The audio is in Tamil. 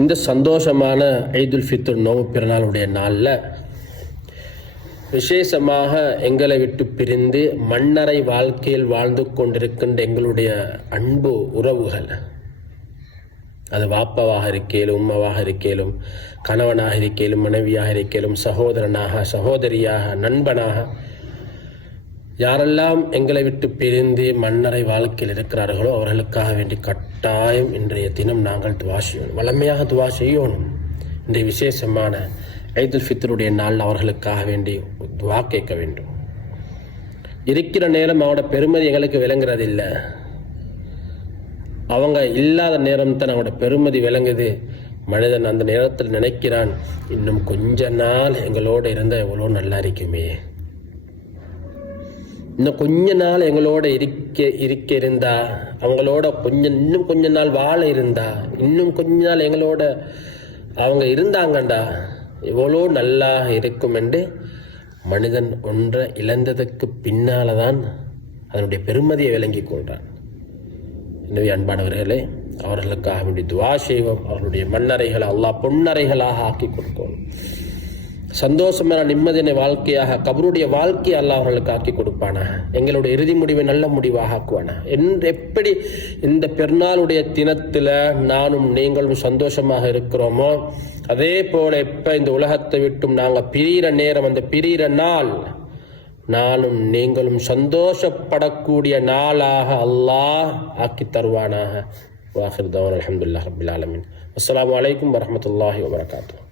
இந்த சந்தோஷமான ஐதுல் ஃபித்ர் நோவு பிறநாளுடைய நாளில் விசேஷமாக எங்களை விட்டு பிரிந்து மன்னரை வாழ்க்கையில் வாழ்ந்து கொண்டிருக்கின்ற எங்களுடைய அன்பு உறவுகள் அது வாப்பாவாக இருக்கேலும் உம்மாவாக இருக்கேலும் கணவனாக இருக்கேலும் மனைவியாக இருக்கேலும் சகோதரனாக சகோதரியாக நண்பனாக யாரெல்லாம் எங்களை விட்டு பிரிந்து மன்னரை வாழ்க்கையில் இருக்கிறார்களோ அவர்களுக்காக வேண்டி கட்டாயம் இன்றைய தினம் நாங்கள் துவா செய்யணும். வளமையாக துவா செய்யணும். இன்றைய விசேஷமான ஐதுல் ஃபித்ருடைய நாள் அவர்களுக்காக வேண்டி துவா கேட்க வேண்டும். இருக்கிற நேரம் அவனோட பெருமதி எங்களுக்கு விளங்குறதில்லை. அவங்க இல்லாத நேரம் தான் அவங்களோட பெருமதி விளங்குது. மனிதன் அந்த நேரத்தில் நினைக்கிறான் இன்னும் கொஞ்ச நாள் எங்களோட இருந்தால் எவ்வளோ நல்லா இருக்குமே. இன்னும் கொஞ்ச நாள் எங்களோட இருக்க இருக்க இருந்தா அவங்களோட கொஞ்சம் இன்னும் கொஞ்ச நாள் வாழ இருந்தா. இன்னும் கொஞ்ச நாள் எங்களோட அவங்க இருந்தாங்கண்டா. எவ்வளோ நல்லா இருக்கும் என்று மனிதன் ஒன்றை இழந்ததுக்கு பின்னால தான் அதனுடைய பெருமதியை விளங்கி கொள்கிறான் எனவே அன்பானவர்களே அவர்களுக்காக அவனுடைய துவா செய்வோம். அவர்களுடைய மண்ணறைகளை அல்லா பொன்னறைகளாக ஆக்கி கொடுக்கணும் சந்தோஷமான நிம்மதியான வாழ்க்கையாக கபருடைய வாழ்க்கையை அல்ல அவர்களுக்கு ஆக்கி கொடுப்பானா? எங்களுடைய இறுதி முடிவை நல்ல முடிவாக ஆக்குவானா? என்று எப்படி இந்த பெருநாளுடைய தினத்தில் நானும் நீங்களும் சந்தோஷமாக இருக்கிறோமோ அதே போல எப்போ இந்த உலகத்தை விட்டும் நாங்கள் பிரிகிற நேரம் அந்த பிரிகிற நாள் நானும் நீங்களும் சந்தோஷப்படக்கூடிய நாளாக அல்லாஹ் ஆக்கி தருவானாக. வாஹிர் தவன் அலமதுல்லா ரபில் ஆலமின். அஸ்லாம் வலைக்கம் வரமத்துல்லாஹி வபரகாத்தூ